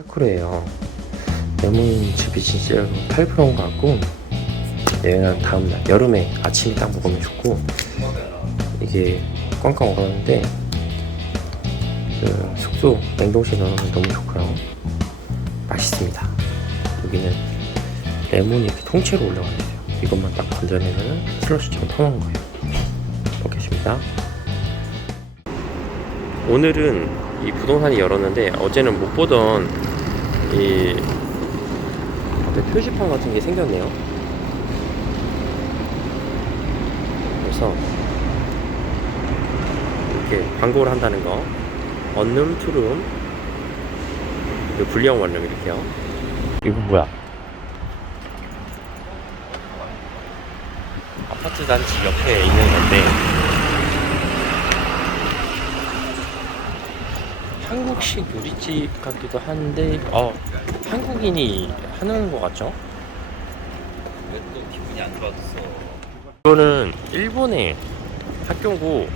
파쿠르예요. 레몬 즙이 진짜 8%인 것 같고, 얘는 다음날 여름에 아침에 딱 먹으면 좋고, 이게 꽝꽝 얼었는데 그 숙소 냉동실에 넣으면 너무 좋고요. 맛있습니다. 여기는 레몬이 이렇게 통째로 올라가 있어요. 이것만 딱 건져내면 슬러시처럼 퍼먹는 거예요. 먹겠습니다. 오늘은 이 부동산이 열었는데 어제는 못 보던 이 표지판 같은 게 생겼네요. 그래서 이렇게 광고를 한다는 거, 원룸, 투룸, 불량 원룸 이렇게요. 이거 뭐야? 아파트 단지 옆에 있는 건데 한국식 요리집 같기도 한데 한국인이 하는 것 같죠? 왜 또 기분이 안 좋아졌어? 이거는 일본의 학교고,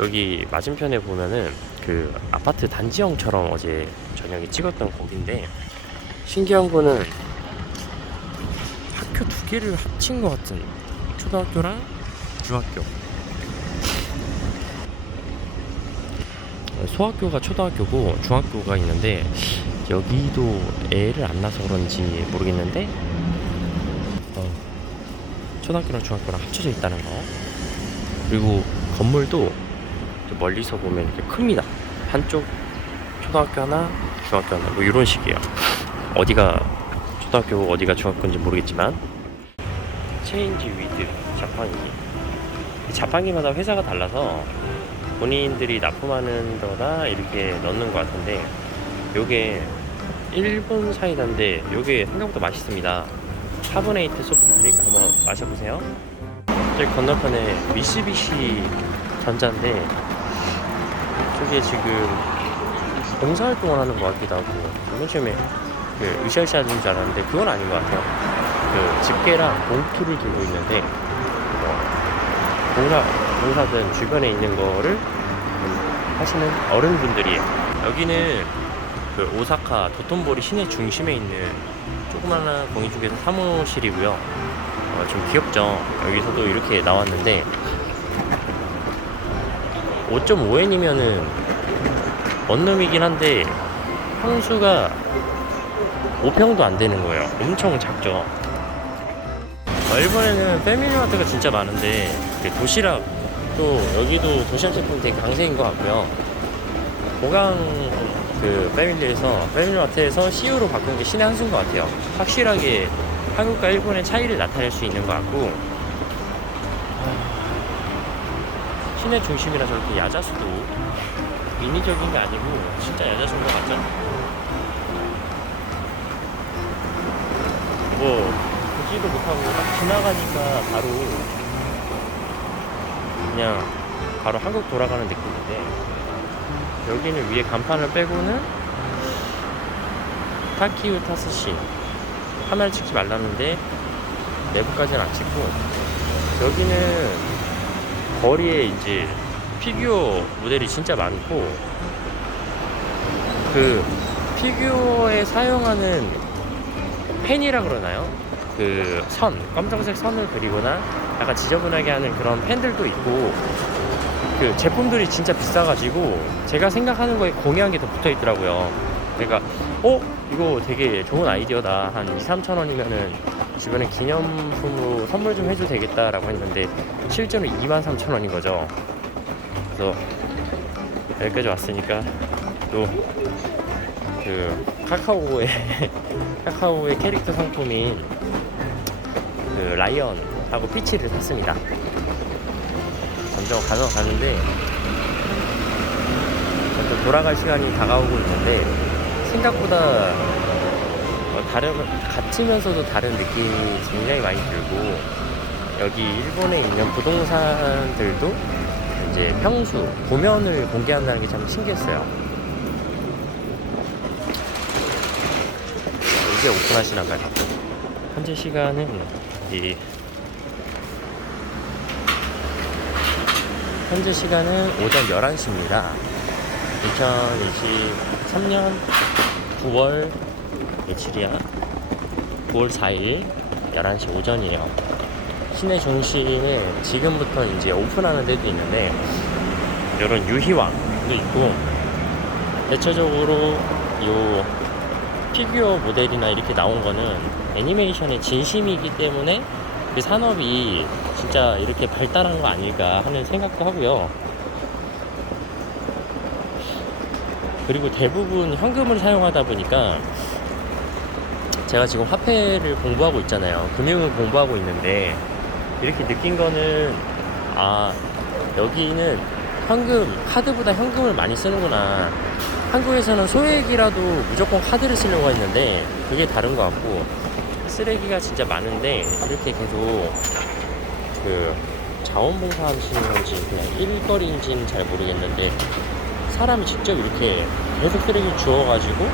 여기 맞은편에 보면은 그 아파트 단지형처럼 어제 저녁에 찍었던 곡인데, 신기한 거는 학교 두 개를 합친 것 같은, 초등학교랑 중학교, 소학교가 초등학교고 중학교가 있는데, 여기도 애를 안 낳아서 그런지 모르겠는데 초등학교랑 중학교랑 합쳐져 있다는 거. 그리고 건물도 멀리서 보면 이렇게 큽니다. 한쪽 초등학교 하나, 중학교 하나, 뭐 이런 식이에요. 어디가 초등학교고 어디가 중학교인지 모르겠지만, 체인지 위드 자판기. 자판기마다 회사가 달라서 본인들이 납품하는 거다 이렇게 넣는 것 같은데, 요게 일본 사이다인데 요게 생각보다 맛있습니다. 카보네이트 소프 드링크 한번 마셔보세요. 저기 건너편에 미쓰비시 전자인데, 저게 지금 봉사활동을 하는 것 같기도 하고, 맨 처음에 그 으쌰으쌰 하는 줄 알았는데 그건 아닌 것 같아요. 그 집게랑 봉투를 들고 있는데, 봉사든 주변에 있는 거를 하시는 어른분들이에요. 여기는 그 오사카 도톤보리 시내 중심에 있는 조그마한 공인중개사 사무실이고요. 좀 귀엽죠? 여기서도 이렇게 나왔는데 5.5엔이면은 원룸이긴 한데 평수가 5평도 안 되는 거예요. 엄청 작죠? 일본에는 패밀리마트가 진짜 많은데, 도시락, 또 여기도 도시락 제품 되게 강세인 것 같고요. 보강 그 패밀리마트에서 CU로 바꾼 게 신의 한 수인 것 같아요. 확실하게 한국과 일본의 차이를 나타낼 수 있는 것 같고, 시내 중심이라서 이렇게 야자수도 인위적인 게 아니고 진짜 야자수인 것 같죠? 뭐 보지도 못하고 딱 지나가니까 바로 한국 돌아가는 느낌인데, 여기는 위에 간판을 빼고는 타키우 타스시 카메라 찍지 말라는데 내부까지는 안 찍고, 여기는 거리에 이제 피규어 모델이 진짜 많고, 그 피규어에 사용하는 펜이라 그러나요? 그 검정색 선을 그리거나 약간 지저분하게 하는 그런 펜들도 있고, 그 제품들이 진짜 비싸가지고 제가 생각하는 거에 공유한 게 더 붙어 있더라고요. 그러니까 이거 되게 좋은 아이디어다, 한 2-3천 원이면은 주변에 기념품으로 선물 좀 해도 되겠다라고 했는데 실제로 23,000원인 거죠. 그래서 여기까지 왔으니까 또 그 카카오의 캐릭터 상품인 그 라이언하고 피치를 샀습니다. 점점 가는데 또 돌아갈 시간이 다가오고 있는데, 생각보다 같으면서도 다른 느낌이 굉장히 많이 들고, 여기 일본에 있는 부동산들도 이제 평수, 도면을 공개한다는 게 참 신기했어요. 이제 오픈하시나 봐요. 현재 시간은 현재 시간은 오전 11시입니다. 2023년 9월 며칠이야? 9월 4일 11시 오전이에요. 시내 중심에 지금부터 이제 오픈하는 데도 있는데 이런 유희왕도 있고, 대체적으로 요 피규어 모델이나 이렇게 나온 거는 애니메이션의 진심이기 때문에 그 산업이 진짜 이렇게 발달한 거 아닐까 하는 생각도 하고요. 그리고 대부분 현금을 사용하다 보니까, 제가 지금 화폐를 공부하고 있잖아요. 금융을 공부하고 있는데 이렇게 느낀 거는, 여기는 카드보다 현금을 많이 쓰는구나. 한국에서는 소액이라도 무조건 카드를 쓰려고 했는데 그게 다른 것 같고, 쓰레기가 진짜 많은데 이렇게 계속 그 자원봉사 하시는 건지 그냥 일거리인지는 잘 모르겠는데, 사람이 직접 이렇게 계속 쓰레기를 주워가지고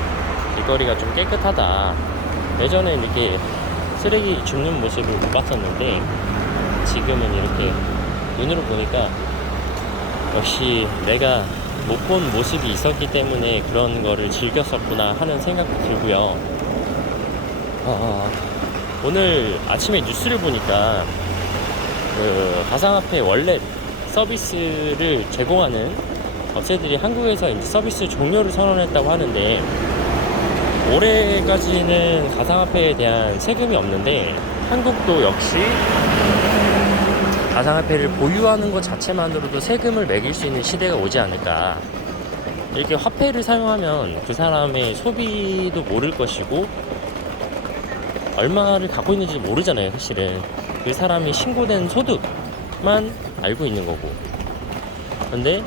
길거리가 좀 깨끗하다. 예전엔 이렇게 쓰레기 줍는 모습을 못 봤었는데 지금은 이렇게 눈으로 보니까 역시 내가 못 본 모습이 있었기 때문에 그런 거를 즐겼었구나 하는 생각도 들고요. 오늘 아침에 뉴스를 보니까 그 가상화폐 월렛 서비스를 제공하는 업체들이 한국에서 이제 서비스 종료를 선언했다고 하는데, 올해까지는 가상화폐에 대한 세금이 없는데 한국도 역시 가상화폐를 보유하는 것 자체만으로도 세금을 매길 수 있는 시대가 오지 않을까. 이렇게 화폐를 사용하면 그 사람의 소비도 모를 것이고 얼마를 갖고 있는지 모르잖아요. 사실은 그 사람이 신고된 소득만 알고 있는 거고. 근데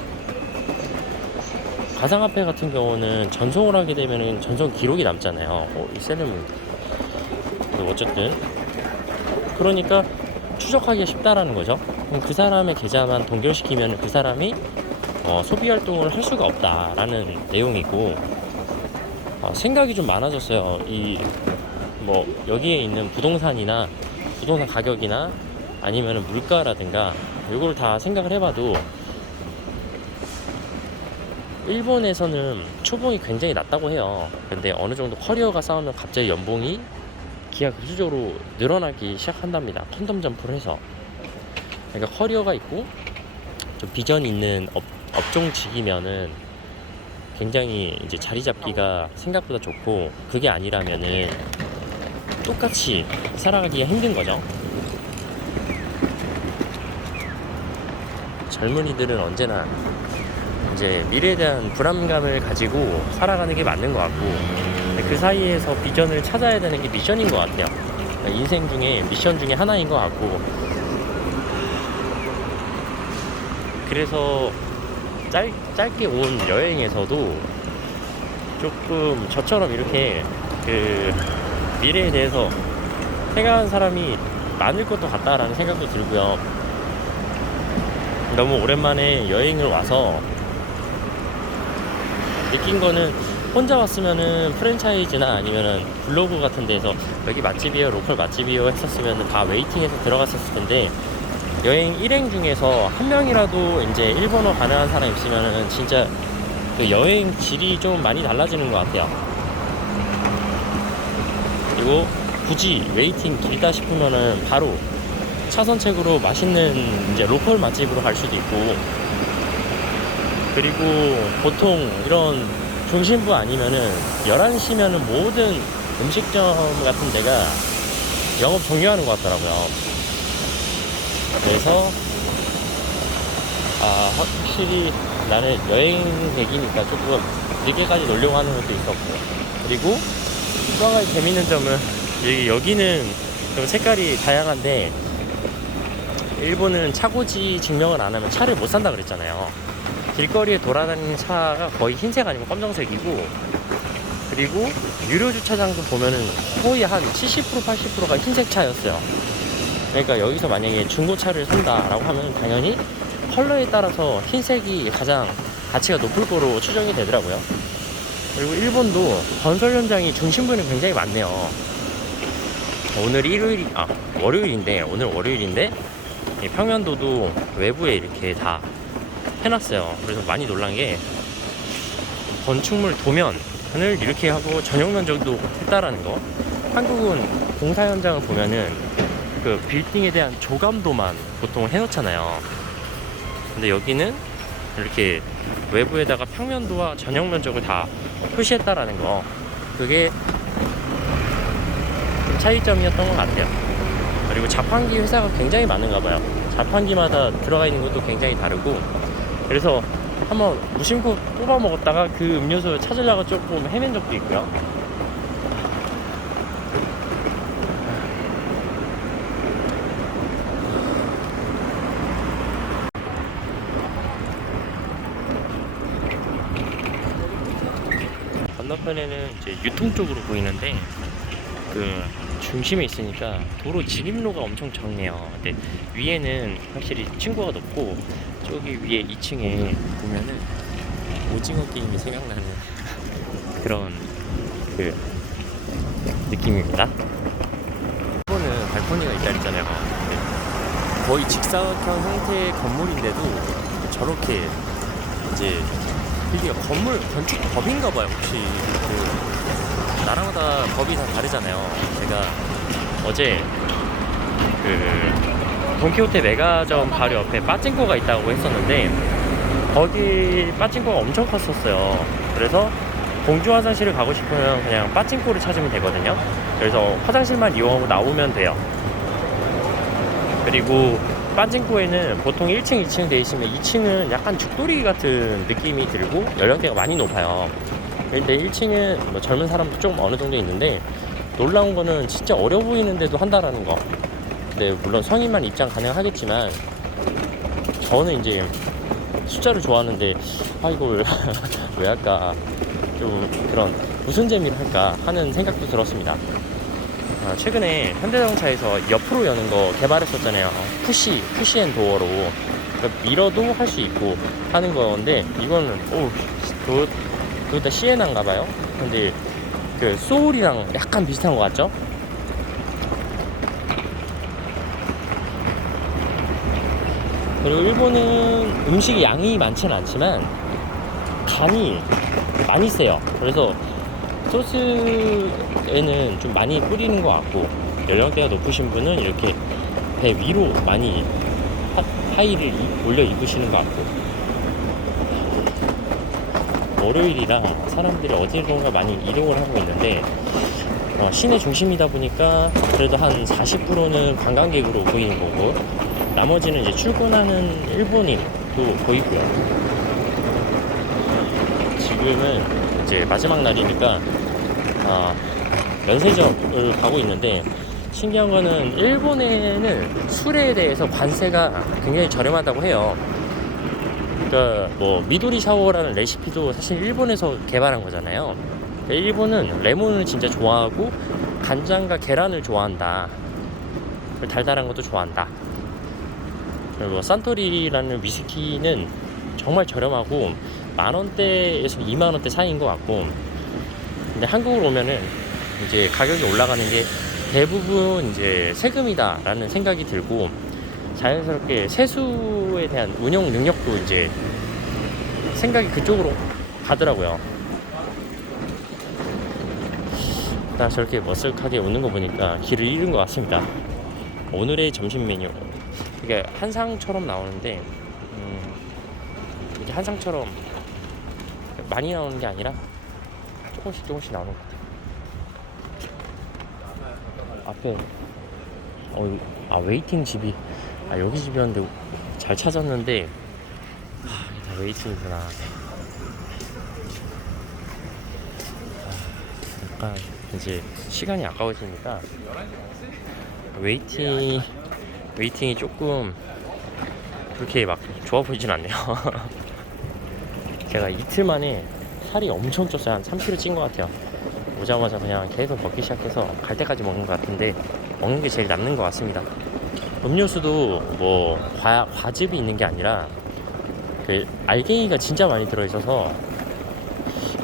가상화폐 같은 경우는 전송을 하게 되면 전송 기록이 남잖아요. 이 셀레문. 어쨌든 그러니까 추적하기가 쉽다라는 거죠. 그럼 그 사람의 계좌만 동결시키면 그 사람이 소비 활동을 할 수가 없다라는 내용이고, 생각이 좀 많아졌어요. 여기에 있는 부동산이나 부동산 가격이나 아니면 물가라든가 이걸 다 생각을 해봐도 일본에서는 초봉이 굉장히 낮다고 해요. 근데 어느 정도 커리어가 쌓으면 갑자기 연봉이 기하급수적으로 늘어나기 시작한답니다. 팬덤 점프를 해서. 그러니까 커리어가 있고 좀 비전 있는 업종직이면은 굉장히 이제 자리 잡기가 생각보다 좋고, 그게 아니라면은 똑같이 살아가기가 힘든 거죠. 젊은이들은 언제나 이제 미래에 대한 불안감을 가지고 살아가는 게 맞는 것 같고, 그 사이에서 비전을 찾아야 되는 게 미션인 것 같아요. 인생 중에 미션 중에 하나인 것 같고, 그래서 짧게 온 여행에서도 조금 저처럼 이렇게 그 미래에 대해서 생각하는 사람이 많을 것도 같다라는 생각도 들고요. 너무 오랜만에 여행을 와서 느낀 거는, 혼자 왔으면은 프랜차이즈나 아니면은 블로그 같은 데서 여기 맛집이에요, 로컬 맛집이에요 했었으면 다 웨이팅해서 들어갔었을 텐데, 여행 일행 중에서 한 명이라도 이제 일본어 가능한 사람 있으면은 진짜 그 여행 질이 좀 많이 달라지는 것 같아요. 그리고 굳이 웨이팅 길다 싶으면은 바로 차선책으로 맛있는 이제 로컬 맛집으로 갈 수도 있고, 그리고 보통 이런 중심부 아니면은 11시면은 모든 음식점 같은 데가 영업 종료하는 것 같더라고요. 그래서 확실히 나는 여행객이니까 조금 늦게까지 놀려고 하는 것도 있었고, 그리고 또 한 가지 재밌는 점은 여기는 좀 색깔이 다양한데, 일본은 차고지 증명을 안 하면 차를 못 산다 그랬잖아요. 길거리에 돌아다니는 차가 거의 흰색 아니면 검정색이고, 그리고 유료 주차장도 보면은 거의 한 70% 80%가 흰색 차였어요. 그러니까 여기서 만약에 중고차를 산다라고 하면 당연히 컬러에 따라서 흰색이 가장 가치가 높을 거로 추정이 되더라고요. 그리고 일본도 건설 현장이 중심부에는 굉장히 많네요. 오늘 월요일인데, 오늘 월요일인데 평면도도 외부에 이렇게 다 해놨어요. 그래서 많이 놀란 게, 건축물 도면 을 이렇게 하고 전용 면적도 했다라는 거. 한국은 공사 현장을 보면은 그 빌딩에 대한 조감도만 보통 해놓잖아요. 근데 여기는 이렇게 외부에다가 평면도와 전용 면적을 다 표시했다라는 거. 그게 차이점이었던 것 같아요. 그리고 자판기 회사가 굉장히 많은가 봐요. 자판기마다 들어가 있는 것도 굉장히 다르고, 그래서 한번 무심코 뽑아 먹었다가 그 음료수 찾으려고 조금 헤맨 적도 있고요. 건너편에는 이제 유통 쪽으로 보이는데 그 중심에 있으니까 도로 진입로가 엄청 적네요. 근데 위에는 확실히 층고가 높고, 저기 위에 2층에 보면은 오징어 게임이 생각나는 그런 그 느낌입니다. 이거는 발코니가 있다 했잖아요. 거의 직사각형 형태의 건물인데도 저렇게 이제 이게 건물 건축 법인가 봐요. 혹시 그 나라마다 법이 다 다르잖아요. 제가 어제 그 돈키호테 메가점 바로 옆에 빠찡코가 있다고 했었는데, 거기 빠찡코가 엄청 컸었어요. 그래서 공주 화장실을 가고 싶으면 그냥 빠찡코를 찾으면 되거든요. 그래서 화장실만 이용하고 나오면 돼요. 그리고 빠찡코에는 보통 1층, 2층 돼 있으면 2층은 약간 죽돌이 같은 느낌이 들고 연령대가 많이 높아요. 근데 1층은 뭐 젊은 사람도 좀 어느 정도 있는데, 놀라운 거는 진짜 어려 보이는데도 한다라는 거. 근데 물론 성인만 입장 가능하겠지만, 저는 이제 숫자를 좋아하는데 이걸 왜 할까, 좀 그런 무슨 재미를 할까 하는 생각도 들었습니다. 최근에 현대자동차에서 옆으로 여는 거 개발했었잖아요. 푸시앤도어로. 그러니까 밀어도 할 수 있고 하는 건데, 이거는 그것도 시에나인가 봐요. 근데 그 소울이랑 약간 비슷한 것 같죠? 그리고 일본은 음식이 양이 많지는 않지만 간이 많이 세요. 그래서 소스에는 좀 많이 뿌리는 것 같고, 연령대가 높으신 분은 이렇게 배 위로 많이 하의를 올려 입으시는 것 같고. 월요일이라 사람들이 어디론가 많이 이동을 하고 있는데, 시내 중심이다 보니까 그래도 한 40%는 관광객으로 보이는 거고, 나머지는 이제 출근하는 일본인도 보이고요. 지금은 이제 마지막 날이니까 면세점을 가고 있는데, 신기한 거는 일본에는 술에 대해서 관세가 굉장히 저렴하다고 해요. 그러니까 뭐 미도리 샤워라는 레시피도 사실 일본에서 개발한 거잖아요. 일본은 레몬을 진짜 좋아하고 간장과 계란을 좋아한다. 달달한 것도 좋아한다. 그리고 산토리라는 위스키는 정말 저렴하고 10,000원대에서 20,000원대 사이인 것 같고, 근데 한국으로 오면은 이제 가격이 올라가는 게 대부분 이제 세금이다라는 생각이 들고, 자연스럽게 세수에 대한 운영 능력도 이제 생각이 그쪽으로 가더라고요. 나 저렇게 머쓱하게 웃는 거 보니까 길을 잃은 것 같습니다. 오늘의 점심 메뉴, 이게 한상처럼 나오는데 이게 한상처럼 많이 나오는 게 아니라 조금씩 나오는 것 같아요. 앞에 웨이팅 집이 여기 집이었는데 잘 찾았는데 다 웨이팅이구나. 약간 이제 시간이 아까워지니까 웨이팅이 조금 그렇게 막 좋아 보이진 않네요. 제가 이틀 만에 살이 엄청 쪘어요. 한 3kg 찐 것 같아요. 오자마자 그냥 계속 먹기 시작해서 갈 때까지 먹는 것 같은데, 먹는 게 제일 남는 것 같습니다. 음료수도 뭐 과즙이 있는 게 아니라 그 알갱이가 진짜 많이 들어있어서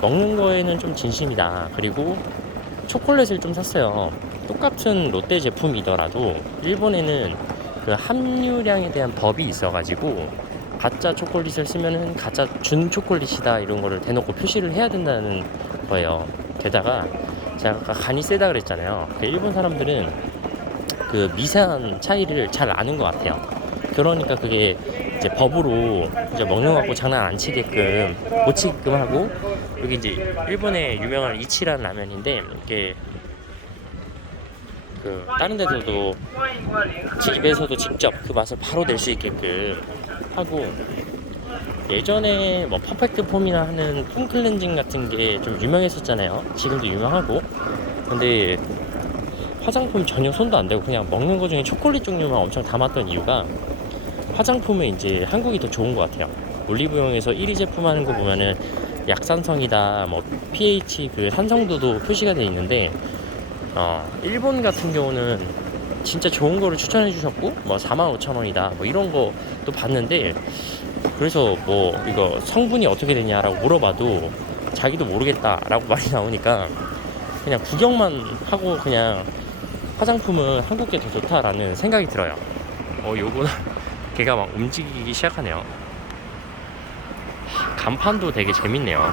먹는 거에는 좀 진심이다. 그리고 초콜릿을 좀 샀어요. 똑같은 롯데 제품이더라도 일본에는 그 함유량에 대한 법이 있어가지고 가짜 초콜릿을 쓰면은 가짜 준 초콜릿이다 이런 거를 대놓고 표시를 해야 된다는 거예요. 게다가 제가 아까 간이 세다 그랬잖아요. 그 일본 사람들은 그 미세한 차이를 잘 아는 것 같아요. 그러니까 그게 이제 법으로 이제 먹는 거 갖고 장난 안 치게끔 못 치게끔 하고, 여기 이제 일본의 유명한 이치란 라면인데, 이게 그 다른 데서도 집에서도 직접 그 맛을 바로 낼 수 있게끔 하고, 예전에 뭐 퍼펙트 폼이나 하는 폼 클렌징 같은 게 좀 유명했었잖아요. 지금도 유명하고. 근데 화장품 전혀 손도 안 대고 그냥 먹는 거 중에 초콜릿 종류만 엄청 담았던 이유가, 화장품은 이제 한국이 더 좋은 것 같아요. 올리브영에서 1위 제품 하는 거 보면은 약산성이다, 뭐 pH 그 산성도도 표시가 돼 있는데, 일본 같은 경우는 진짜 좋은 거를 추천해 주셨고, 뭐 45,000원이다 뭐 이런 거도 봤는데, 그래서 뭐 이거 성분이 어떻게 되냐라고 물어봐도 자기도 모르겠다라고 말이 나오니까, 그냥 구경만 하고 그냥 화장품은 한국 게 더 좋다라는 생각이 들어요. 요거는 걔가 막 움직이기 시작하네요. 간판도 되게 재밌네요.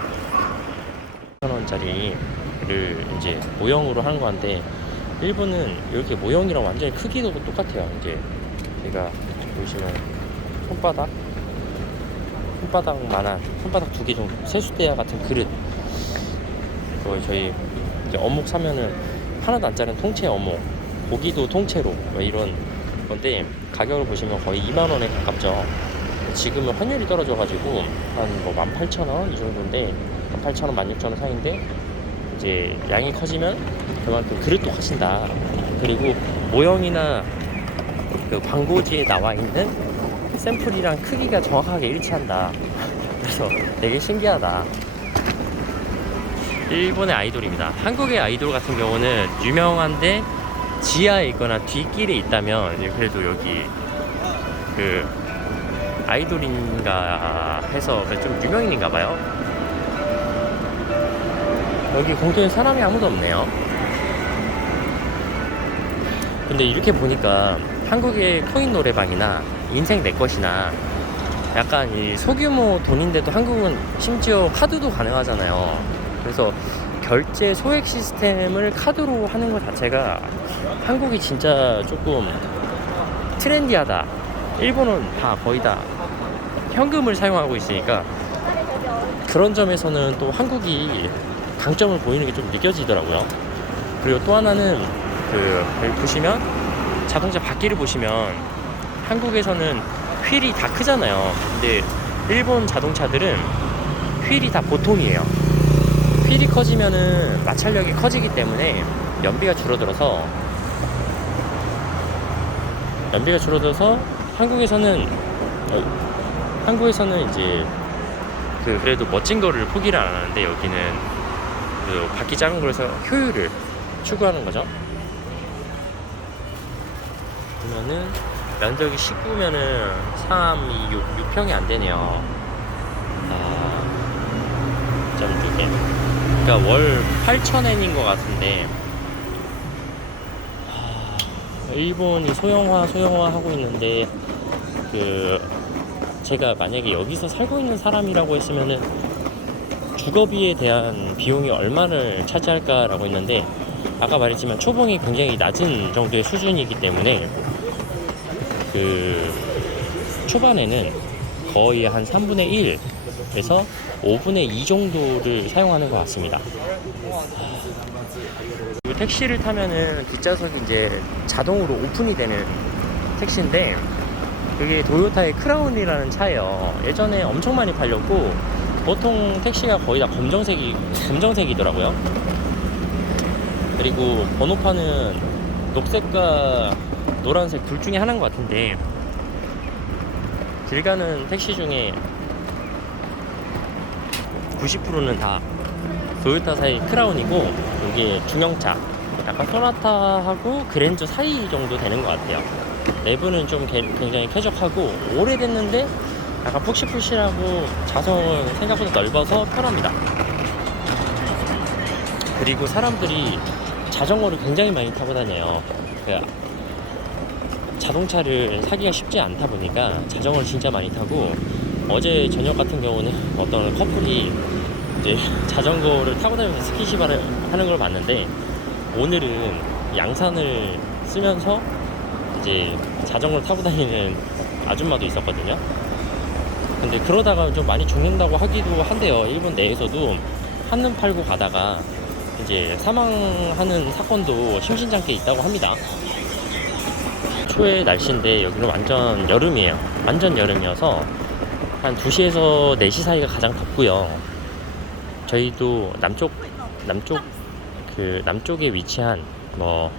1,000원짜리를 이제 모형으로 하는 건데, 일본은 이렇게 모형이랑 완전히 크기도 똑같아요. 이제 제가 보시면 손바닥만한, 손바닥 2개 정도, 세숫대야 같은 그릇. 저희 이제 어묵 사면은 하나도 안 자른 통째 어묵, 고기도 통째로 뭐 이런 건데, 가격을 보시면 거의 2만원에 가깝죠. 지금은 환율이 떨어져가지고 한 뭐 18,000원 이 정도인데, 18,000원, 16,000원 사이인데, 이제 양이 커지면 그만큼 그릇도 커진다. 그리고 모형이나 그 광고지에 나와 있는 샘플이랑 크기가 정확하게 일치한다. 그래서 되게 신기하다. 일본의 아이돌입니다. 한국의 아이돌 같은 경우는 유명한데 지하에 있거나 뒷길에 있다면, 그래도 여기 그 아이돌인가 해서 좀 유명인인가 봐요. 여기 공터에 사람이 아무도 없네요. 근데 이렇게 보니까 한국의 코인 노래방이나 인생 내 것이나 약간 이 소규모 돈인데도 한국은 심지어 카드도 가능하잖아요. 그래서 결제 소액 시스템을 카드로 하는 것 자체가 한국이 진짜 조금 트렌디하다. 일본은 다 거의 다 현금을 사용하고 있으니까, 그런 점에서는 또 한국이 강점을 보이는 게 좀 느껴지더라고요. 그리고 또 하나는 여기 보시면 자동차 바퀴를 보시면, 한국에서는 휠이 다 크잖아요. 근데 일본 자동차들은 휠이 다 보통이에요. 휠이 커지면은 마찰력이 커지기 때문에 연비가 줄어들어서 한국에서는 이제 그래도 멋진 거를 포기를 안 하는데, 여기는 그 바퀴 작은 거에서 효율을 추구하는 거죠. 보면은 면적이 19면은 6평이 안 되네요. 2.2개. 그러니까 월 8,000엔인 것 같은데, 일본이 소형화 하고 있는데, 제가 만약에 여기서 살고 있는 사람이라고 했으면은 주거비에 대한 비용이 얼마를 차지할까라고 했는데, 아까 말했지만 초봉이 굉장히 낮은 정도의 수준이기 때문에 초반에는 거의 한 3분의 1에서 5분의 2 정도를 사용하는 것 같습니다. 그리고 택시를 타면은 뒷좌석이 이제 자동으로 오픈이 되는 택시인데, 그게 도요타의 크라운이라는 차예요. 예전에 엄청 많이 팔렸고, 보통 택시가 거의 다 검정색이더라고요. 그리고 번호판은 녹색과 노란색 둘 중에 하나인 것 같은데, 길 가는 택시 중에 90%는 다 도요타사의 크라운이고, 이게 중형차, 약간 소나타하고 그랜저 사이 정도 되는 것 같아요. 내부는 좀 굉장히 쾌적하고 오래됐는데 약간 푹신푹신하고, 좌석은 생각보다 넓어서 편합니다. 그리고 사람들이 자전거를 굉장히 많이 타고 다녀요. 자동차를 사기가 쉽지 않다 보니까 자전거를 진짜 많이 타고, 어제 저녁 같은 경우는 어떤 커플이 이제 자전거를 타고 다니면서 스키시바를 하는 걸 봤는데, 오늘은 양산을 쓰면서 이제 자전거를 타고 다니는 아줌마도 있었거든요. 근데 그러다가 좀 많이 죽는다고 하기도 한데요. 일본 내에서도 한눈 팔고 가다가 이제 사망하는 사건도 심심찮게 있다고 합니다. 초의 날씨인데 여기는 완전 여름이에요. 완전 여름이어서 한 2시에서 4시 사이가 가장 덥고요. 저희도 남쪽에 위치한 뭐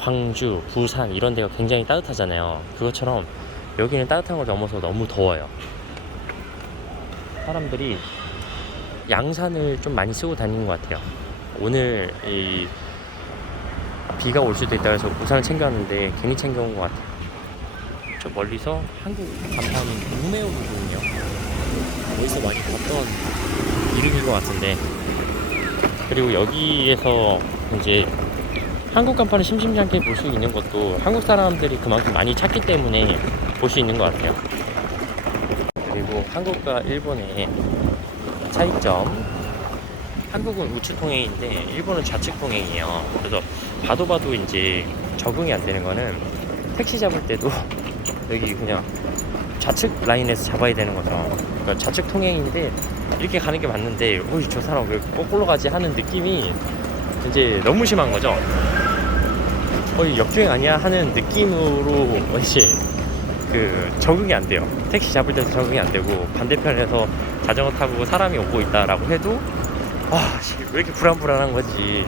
광주, 부산 이런 데가 굉장히 따뜻하잖아요. 그것처럼 여기는 따뜻한 걸 넘어서 너무 더워요. 사람들이 양산을 좀 많이 쓰고 다니는 것 같아요. 오늘 비가 올 수도 있다 해서 우산을 챙겨왔는데 괜히 챙겨온 것 같아요. 저 멀리서 한국 간판이 우메오 부분이요. 어디서 많이 봤던 이름인 것 같은데, 그리고 여기에서 이제 한국 간판을 심심찮게 볼 수 있는 것도 한국 사람들이 그만큼 많이 찾기 때문에 볼 수 있는 것 같아요. 그리고 한국과 일본의 차이점, 한국은 우측 통행인데 일본은 좌측 통행이에요. 그래서 봐도 이제 적응이 안 되는 거는 택시 잡을 때도 여기 그냥 좌측 라인에서 잡아야 되는 거죠. 그러니까 좌측 통행인데 이렇게 가는 게 맞는데, 저 사람 왜 거꾸로 가지 하는 느낌이 이제 너무 심한 거죠. 역주행 아니야 하는 느낌으로 이제 적응이 안 돼요. 택시 잡을 때도 적응이 안 되고, 반대편에서 자전거 타고 사람이 오고 있다라고 해도 왜 이렇게 불안불안한 거지.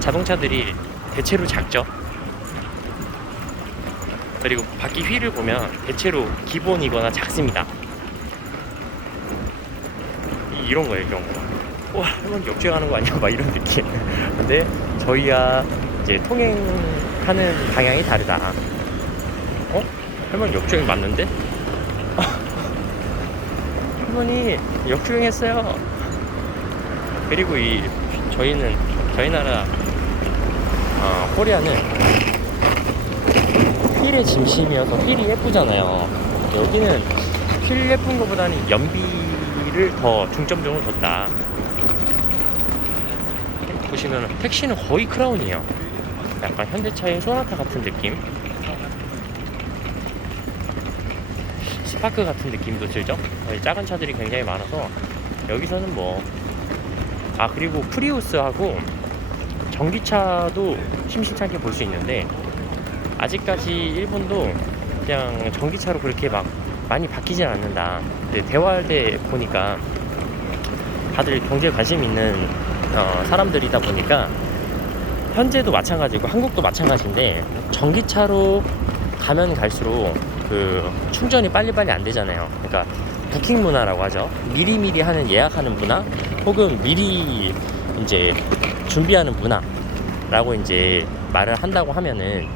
자동차들이 대체로 작죠. 그리고 바퀴 휠을 보면 대체로 기본이거나 작습니다. 이런 거예요, 이런 거. 할머니 역주행하는 거 아니야? 막 이런 느낌. 근데 저희야 이제 통행하는 방향이 다르다. 할머니 역주행 맞는데? 할머니 역주행했어요. 그리고 저희 나라 코리아는 휠의 진심이어서 휠이 예쁘잖아요. 여기는 휠 예쁜 것보다는 연비를 더 중점적으로 뒀다. 보시면 택시는 거의 크라운이에요. 약간 현대차의 소나타 같은 느낌, 스파크 같은 느낌도 들죠. 작은 차들이 굉장히 많아서 여기서는 그리고 프리우스하고 전기차도 심심찮게 볼 수 있는데, 아직까지 일본도 그냥 전기차로 그렇게 막 많이 바뀌진 않는다. 근데 대화할 때 보니까 다들 경제에 관심 있는 사람들이다 보니까, 현재도 마찬가지고 한국도 마찬가지인데, 전기차로 가면 갈수록 충전이 빨리빨리 안 되잖아요. 그러니까 부킹 문화라고 하죠. 미리미리 하는, 예약하는 문화, 혹은 미리 이제 준비하는 문화라고 이제 말을 한다고 하면은,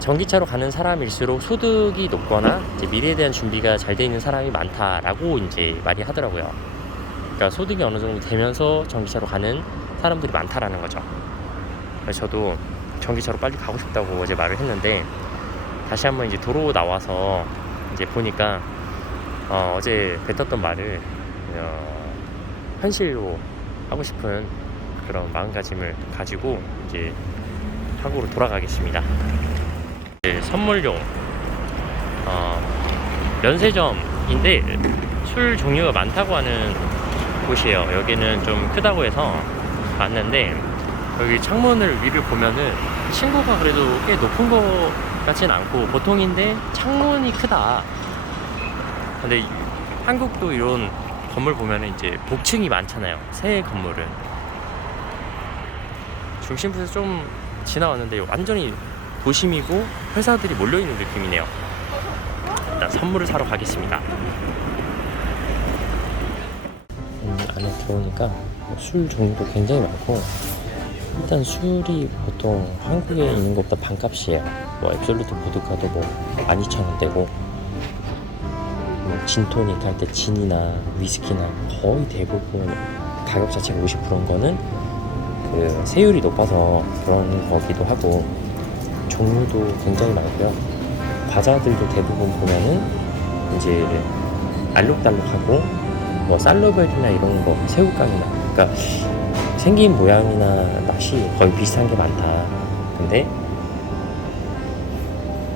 전기차로 가는 사람일수록 소득이 높거나 이제 미래에 대한 준비가 잘 돼 있는 사람이 많다라고 이제 말이 하더라고요. 그러니까 소득이 어느 정도 되면서 전기차로 가는 사람들이 많다라는 거죠. 그래서 저도 전기차로 빨리 가고 싶다고 어제 말을 했는데, 다시 한번 이제 도로 나와서 이제 보니까 어제 뱉었던 말을 현실로 하고 싶은 그런 마음가짐을 가지고 이제 한국으로 돌아가겠습니다. 선물용 면세점인데 술 종류가 많다고 하는 곳이에요. 여기는 좀 크다고 해서 왔는데, 여기 창문을 위를 보면은 층고가 그래도 꽤 높은 거 같진 않고 보통인데 창문이 크다. 근데 한국도 이런 건물 보면은 이제 복층이 많잖아요. 새 건물은. 중심부에서 좀 지나왔는데 완전히 도심이고 회사들이 몰려있는 느낌이네요. 일단 선물을 사러 가겠습니다. 안에 들어오니까 술 종류도 굉장히 많고, 일단 술이 보통 한국에 있는 것보다 반값이에요. 앱솔루트 보드카도 12,000원대고, 진토닉 할 때 진이나 위스키나 거의 대부분 가격 자체가 50%인 거는 세율이 높아서 그런 거기도 하고, 종류도 굉장히 많고요. 과자들도 대부분 보면은 이제 알록달록하고 뭐 쌀로별이나 이런 거 새우깡이나 그러니까 생긴 모양이나 맛이 거의 비슷한 게 많다. 근데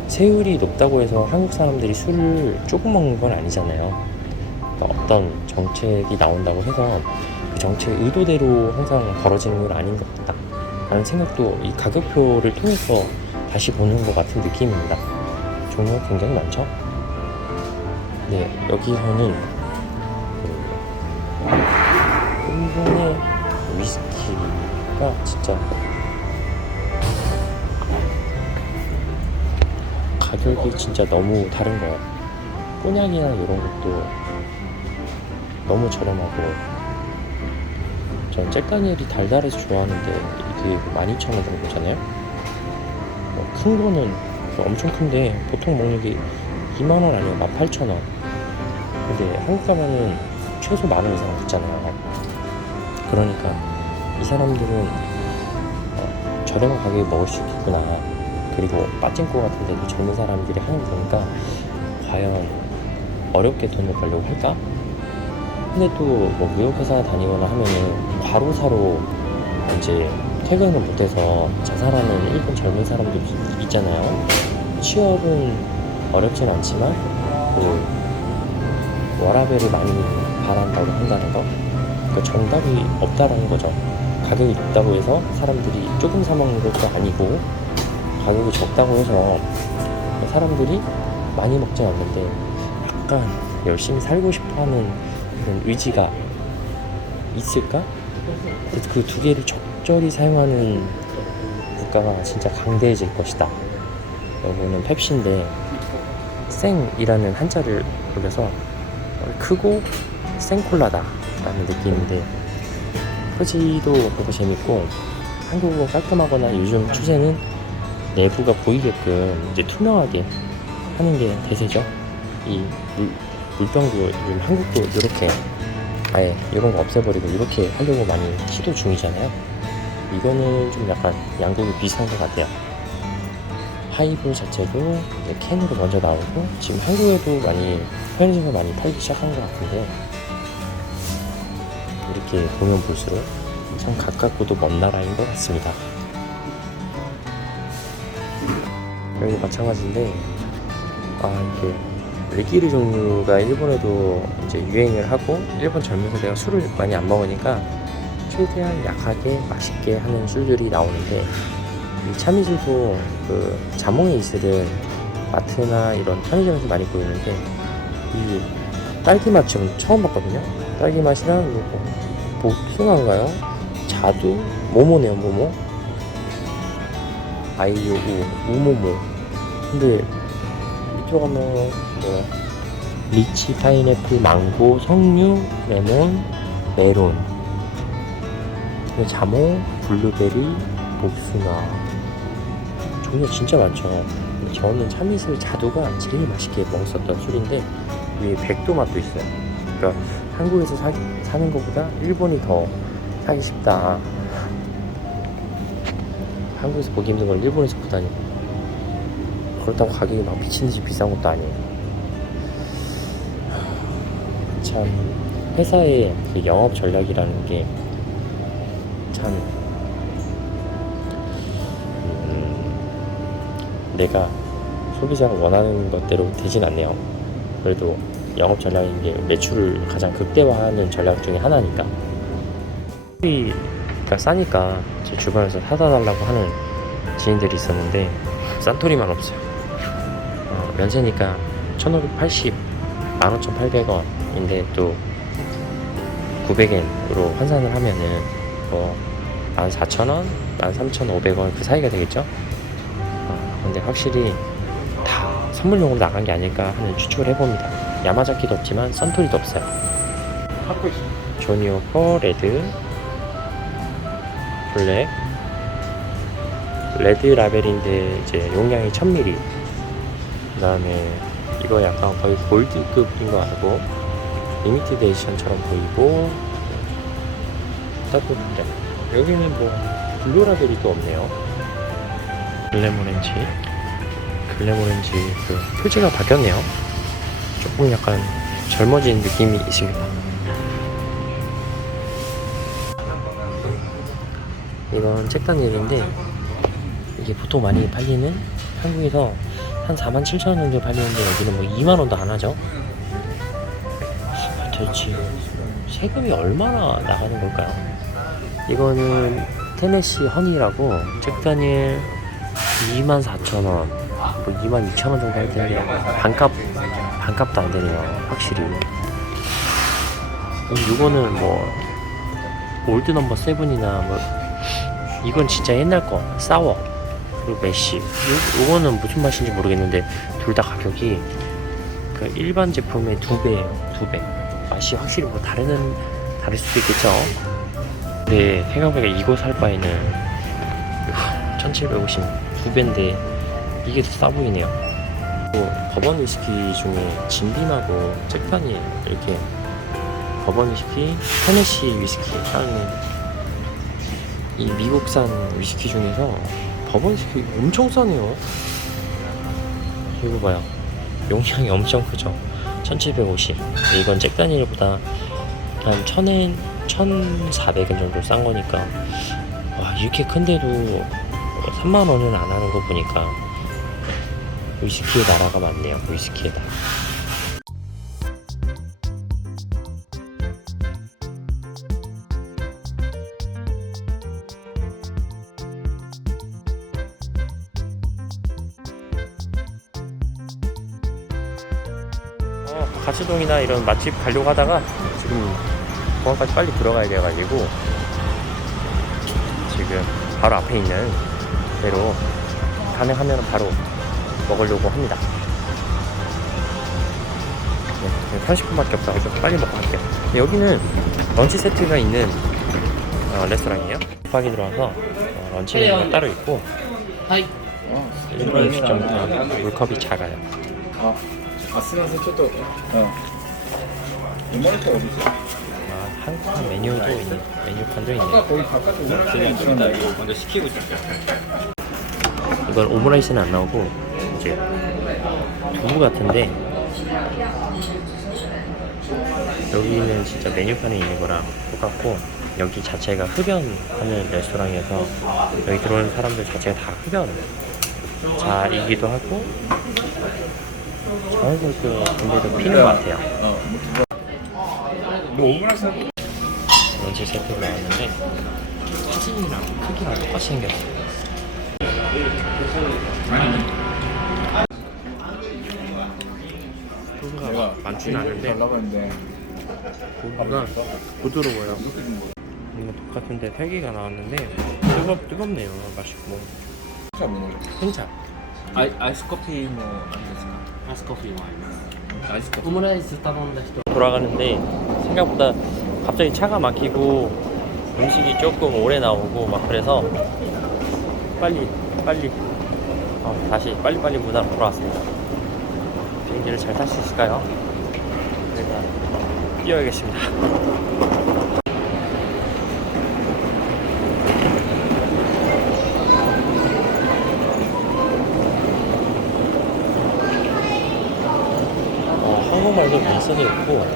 세율이 높다고 해서 한국 사람들이 술을 조금 먹는 건 아니잖아요. 그러니까 어떤 정책이 나온다고 해서 그 정책 의도대로 항상 벌어지는 건 아닌 것 같다 라는 생각도 이 가격표를 통해서 다시 보는 것 같은 느낌입니다. 종류가 굉장히 많죠. 네, 여기서는 일본의 위스키가 진짜 가격이 진짜 너무 다른 거예요. 꼬냑이나 이런 것도 너무 저렴하고, 전 잭다니엘이 달달해서 좋아하는데 이게 12,000원 정도잖아요. 큰 거는 엄청 큰데 보통 먹는 게 2만원 아니면 18,000원. 근데 한국 가면은 최소 10,000원 이상 붙잖아요. 그러니까 이 사람들은 저렴한 가격에 먹을 수 있구나. 그리고 빠찡코 같은 데도 젊은 사람들이 하는 거니까 과연 어렵게 돈을 벌려고 할까? 근데 또 뭐 무역회사 다니거나 하면은 과로사로 이제 퇴근을 못해서 자살하는 일본 젊은 사람들이 있잖아요. 취업은 어렵진 않지만 그 워라밸을 많이 바란다고 한다는 거, 그러니까 정답이 없다라는 거죠. 가격이 높다고 해서 사람들이 조금 사 먹는 것도 아니고, 가격이 적다고 해서 사람들이 많이 먹진 않는데 약간 열심히 살고 싶어하는 그런 의지가 있을까? 그 두 개를 적절히 사용하는 국가가 진짜 강대해질 것이다. 요거는 펩시인데 생이라는 한자를 올려서 크고 생콜라다 라는 느낌인데, 표지도 보고 재밌고, 한국어 깔끔하거나 요즘 추세는 내부가 보이게끔 이제 투명하게 하는 게 대세죠. 이 물병도 요즘 한국도 이렇게 아예 이런 거 없애버리고 이렇게 하려고 많이 시도 중이잖아요. 이거는 좀 약간 양국이 비슷한 것 같아요. 하이볼 자체도 이제 캔으로 먼저 나오고, 지금 한국에도 많이 편의점에서 많이 팔기 시작한 것 같은데, 이렇게 보면 볼수록 참 가깝고도 먼 나라인 것 같습니다. 여기 마찬가지인데, 이렇게 리끼르 종류가 일본에도 이제 유행을 하고, 일본 젊은 세대가 술을 많이 안 먹으니까 최대한 약하게 맛있게 하는 술들이 나오는데, 이 참이슬도 그 자몽에 이슬은 마트나 이런 편의점에서 많이 보이는데, 이 딸기 맛 지금 처음 봤거든요. 딸기 맛이랑 이거 핑화인가요? 자두? 모모네요, 모모. 아이오우 우모모. 근데 밑으로 가면 뭐 리치, 파인애플, 망고, 석류, 레몬, 메론, 자몽, 블루베리, 복숭아, 종류가 진짜 많죠. 저는 참이슬 자두가 제일 맛있게 먹었었던 술인데, 위에 백도 맛도 있어요. 그러니까 한국에서 사는 것보다 일본이 더 사기 쉽다. 한국에서 보기 힘든 걸 일본에서 보다니. 그렇다고 가격이 막 미친듯이 비싼 것도 아니에요. 참 회사의 그 영업 전략이라는 게 참 내가 소비자가 원하는 것대로 되진 않네요. 그래도 영업 전략인 게 매출을 가장 극대화하는 전략 중에 하나니까. 소비가 싸니까 제 주변에서 사다 달라고 하는 지인들이 있었는데 산토리만 없어요. 면세니까 1,580, 15,800원인데 또 900엔으로 환산을 하면은 뭐 14,000원, 13,500원 그 사이가 되겠죠? 근데 확실히 다 선물용으로 나간 게 아닐까 하는 추측을 해봅니다. 야마자키도 없지만 산토리도 없어요. 조니오커 레드, 블랙, 레드 라벨인데 이제 용량이 1000ml. 그 다음에 이거 약간 거의 골드급인 것 같고, 리미티드 에디션처럼 보이고, 따뜻해. 여기는 뭐 블루 라벨이 또 없네요. 글램오렌지 그 표지가 바뀌었네요. 조금 약간 젊어진 느낌이 있습니다. 이건 잭다니엘인데 이게 보통 많이 팔리는, 한국에서 한 47,000원 정도 팔리는데 여기는 뭐 2만원도 안 하죠. 대체 세금이 얼마나 나가는 걸까요? 이거는 테네시 허니라고 잭다니엘 24,000원, 뭐 22,000원 정도 할 텐데 반값도 안 되네요, 확실히. 이거는 뭐 올드 넘버 7이나 뭐 이건 진짜 옛날 거 사워, 그리고 메시, 요거는 무슨 맛인지 모르겠는데 둘 다 가격이 그 일반 제품의 2배예요. 2배. 맛이 확실히 뭐 다를 수도 있겠죠. 근데 생각해보니까 이거 살 바에는 1750 2배인데 이게 더 싸 보이네요. 또 버번 위스키 중에 진빔하고 잭다니엘 이렇게 버번 위스키, 테네시 위스키 하는 이 미국산 위스키 중에서 버번 위스키 엄청 싸네요. 이거 봐요, 용량이 엄청 크죠. 1750. 이건 잭다니엘보다 한 1000엔 1400엔 정도 싼 거니까, 와, 이렇게 큰데도 3만원은 안 하는 거 보니까 위스키의 나라가 많네요. 위스키의 나라. 가츠동이나 이런 맛집 가려고 하다가 지금 공항까지 빨리 들어가야 돼가지고 지금 바로 앞에 있는 데로 가능하면 바로 먹으려고 합니다. 네, 30분밖에 없어서 빨리 먹고 갈게요. 여기는 런치 세트가 있는 레스토랑이에요. 급하게 들어와서 런치 메뉴가 따로 있고, 일본 음식점보다 물컵이 작아요. すみません、ちょっと、生まれたお店。 한국판 메뉴도 있네. 메뉴판도 있네. 아까 거기 바깥에 오므라이스 이거 먼저 시키고 있을게요. 이건 오므라이스는 안 나오고 이제 두부 같은데, 여기는 진짜 메뉴판에 있는 거랑 똑같고, 여기 자체가 흡연하는 레스토랑이어서 여기 들어오는 사람들 자체가 다 흡연자이기도 하고 자연스럽게 근데도 피는 것 같아요. 뭐 오므라이스 런치 세트가 나왔는데 사진이랑 크기가 똑같이 생겼어요. 소스가 많지는 않은데 고기가 부드러워요. 이거 똑같은데 3개가 나왔는데 뜨겁네요. 맛있고. 생차. 아이스 커피 뭐 아니겠습니까? 아이스 커피 뭐 아니겠습니까? 아이스 커피. 오므라이스 따먹는다 싶어. 돌아가는데 생각보다 갑자기 차가 막히고 음식이 조금 오래 나오고 막 그래서 빨리 다시 빨리 문화로 돌아왔습니다. 비행기를 잘 탈 수 있을까요? 일단 뛰어야겠습니다. 한국말도 많이 써져 있고,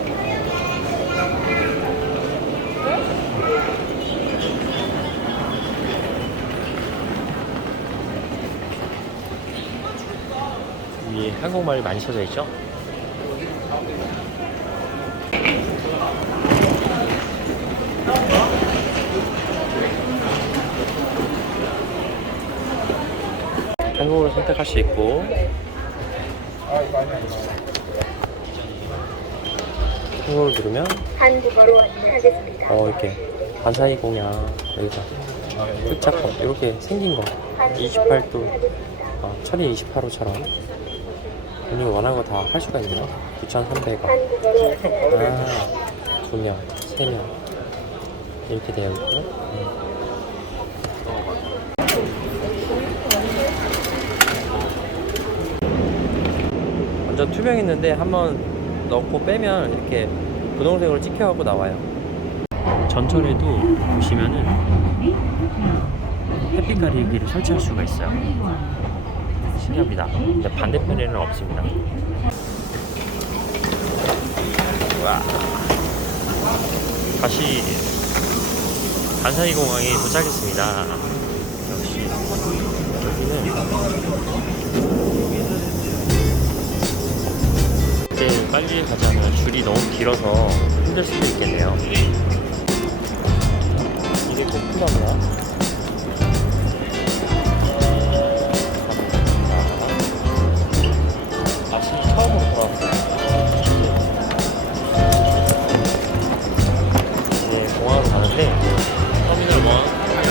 위에 한국말이 많이 써져 있죠. 한국어를 선택할 수 있고, 한국어를 누르면 한국어로 안내하겠습니다. 이렇게 반사이 공양 여기가 흑자권 이렇게 생긴 거 28도 1028호처럼 본인이 원하는 거 다 할 수가 있네요. 9,300원. 한국어로 안내하겠습니다. 2명, 3명 이렇게 되어 있고, 완전 투명했는데 한번 넣고 빼면 이렇게 분홍색으로 찍혀갖고 나와요. 전철에도 보시면은 햇빛 가리개를 설치할 수가 있어요. 신기합니다. 근데 반대편에는 없습니다. 와. 다시 간사이 공항에 도착했습니다. 역시 여기는 이제 빨리 가자면 줄이 너무 길어서 힘들 수도 있겠네요. 이게 코프라구나. 다시 처음으로 돌아왔어요. 이제 공항으로 가는데 터미널 1, 터미널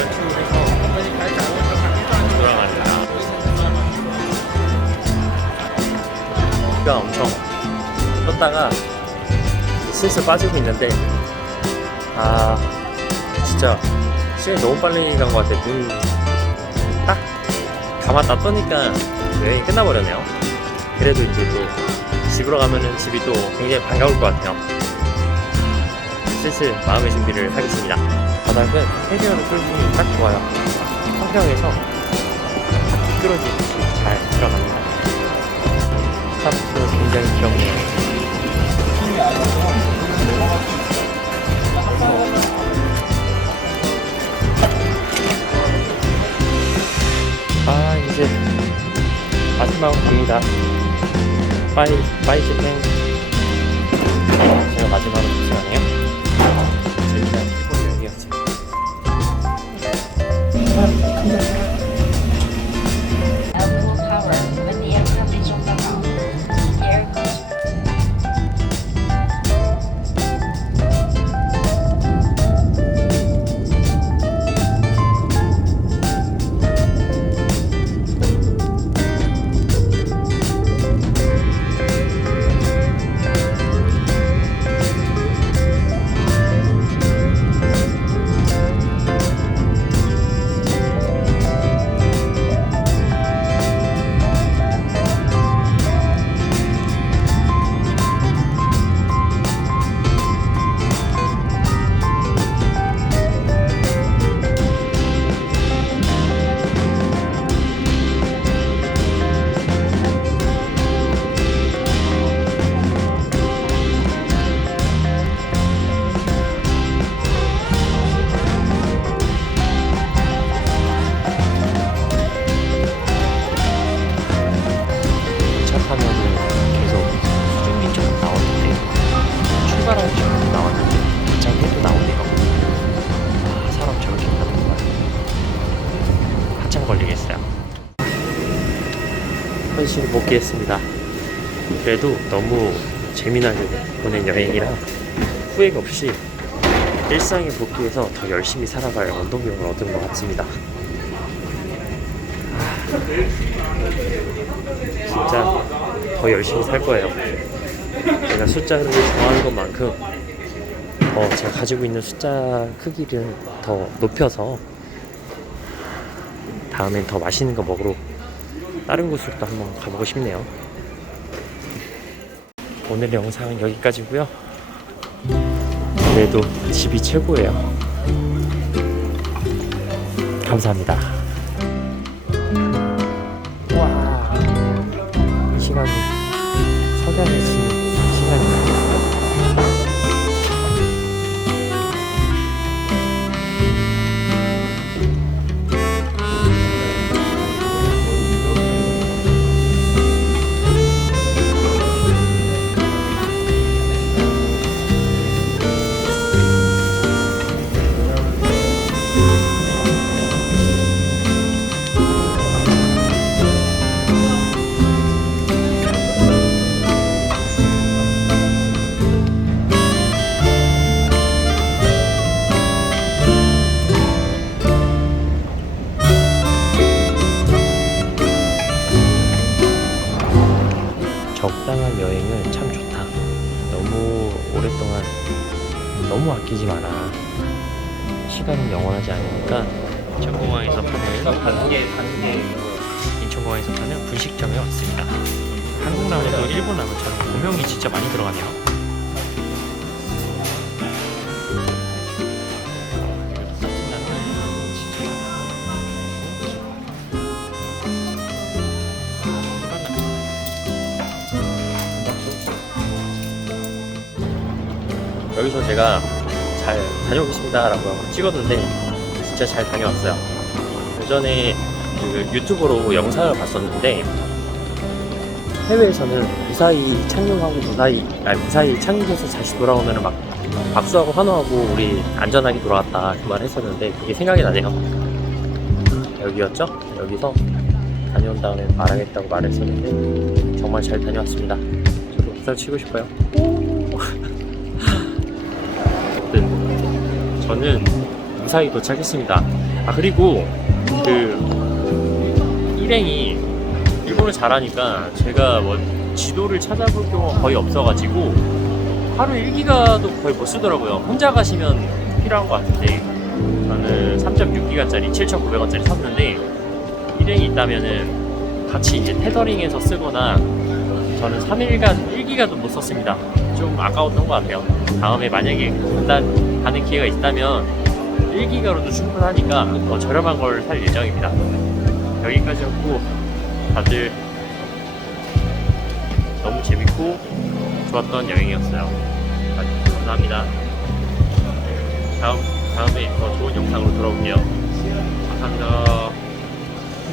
2에서 돌아갑니다. 비가 엄청 떴다가 슬슬 빠지고 있는데 진짜 시간이 너무 빨리 간 것 같아. 눈 딱 감았다 떠니까 여행이 끝나버렸네요. 그래도 이제 또 집으로 가면은 집이 또 굉장히 반가울 것 같아요. 슬슬 마음의 준비를 하겠습니다. 바닥은 해변을 뚫기 딱 좋아요. 평평해서 미끄러지듯이 잘 들어갑니다. 스타트는 굉장히 귀엽네요. 이제 마지막으로 갑니다. 빠이 재팬. 제가 마지막으로 도착하네요. 재미난 일본 여행이었습니다. Full power when the aircraft is on the ground. The aircraft 도착하면은 계속 수행리처럼 나오는데 출발하기처럼 나왔는데 도착해도 나오네요. 사람 저렇게 가는구나. 한참 걸리겠어요. 현실을 복귀했습니다. 그래도 너무 재미나게 보낸 여행이라 후회가 없이 일상에 복귀해서 더 열심히 살아갈 원동력을 얻은 것 같습니다. 진짜 더 열심히 살 거예요. 제가 숫자를 좋아하는 것만큼 제가 가지고 있는 숫자 크기를 더 높여서 다음엔 더 맛있는 거 먹으러 다른 곳으로 또 한번 가보고 싶네요. 오늘 영상은 여기까지고요. 그래도 집이 최고예요. 감사합니다. 와, 이 시간이 석양이 지는 시간이네요. 적당한 여행은 참 좋다. 너무 오랫동안 너무 아끼지 마라. 시간은 영원하지 않으니까 인천공항에서 파는 인천공항에서 파는 분식점에 왔습니다. 한국 라면도 일본 라면처럼 고명이 진짜 많이 들어가네요. 여기서 제가 잘 다녀오겠습니다 라고 한번 찍었는데 진짜 잘 다녀왔어요. 예전에 그 유튜브로 영상을 봤었는데 해외에서는 무사히 착륙하고 무사히 착륙해서 다시 돌아오면 막 박수하고 환호하고 우리 안전하게 돌아왔다 그 말 했었는데 그게 생각이 나네요. 여기였죠? 여기서 다녀온 다음에 말하겠다고 말했었는데 정말 잘 다녀왔습니다. 저도 박수를 치고 싶어요. 어쨌든 저는 무사히 도착했습니다. 아 그리고 그 일행이 일본을 잘하니까 제가 뭐 지도를 찾아볼 경우가 거의 없어가지고 하루 1기가도 거의 못 쓰더라고요. 혼자 가시면 필요한 것 같은데 저는 3.6기가짜리 7,900원짜리 샀는데 일행이 있다면은 같이 이제 테더링해서 쓰거나 저는 3일간 1기가도 못 썼습니다. 좀 아까웠던 것 같아요. 다음에 만약에 가는 기회가 있다면 1기가로도 충분하니까 더 저렴한 걸 살 예정입니다. 여기까지였고 다들 너무 재밌고 좋았던 여행이었어요. 감사합니다. 다음에 더 좋은 영상으로 돌아올게요. 감사합니다.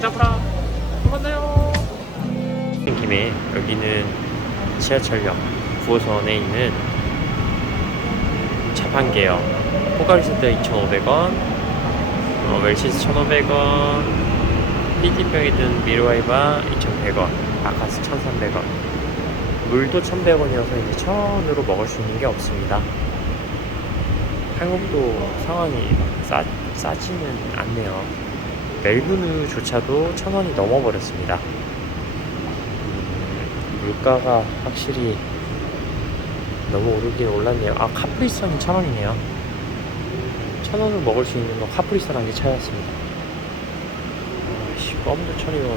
감사합니다. 또 만나요. 김에 여기는 지하철역 9호선에 있는 자판기예요. 포카리스트 2,500원, 웰시스 1,500원, PT병에 든 미르와이바 2,100원, 아카스 1,300원. 물도 1,100원이어서 이제 1,000원으로 먹을 수 있는 게 없습니다. 한국도 상황이 싸지는 않네요. 멜브누조차도 1,000원이 넘어버렸습니다. 물가가 확실히 너무 오르긴 올랐네요. 아, 카프리선이 1,000원이네요. 1,000원을 먹을 수 있는 건 카프리선한 게 차이였습니다. 껌도 1,200원.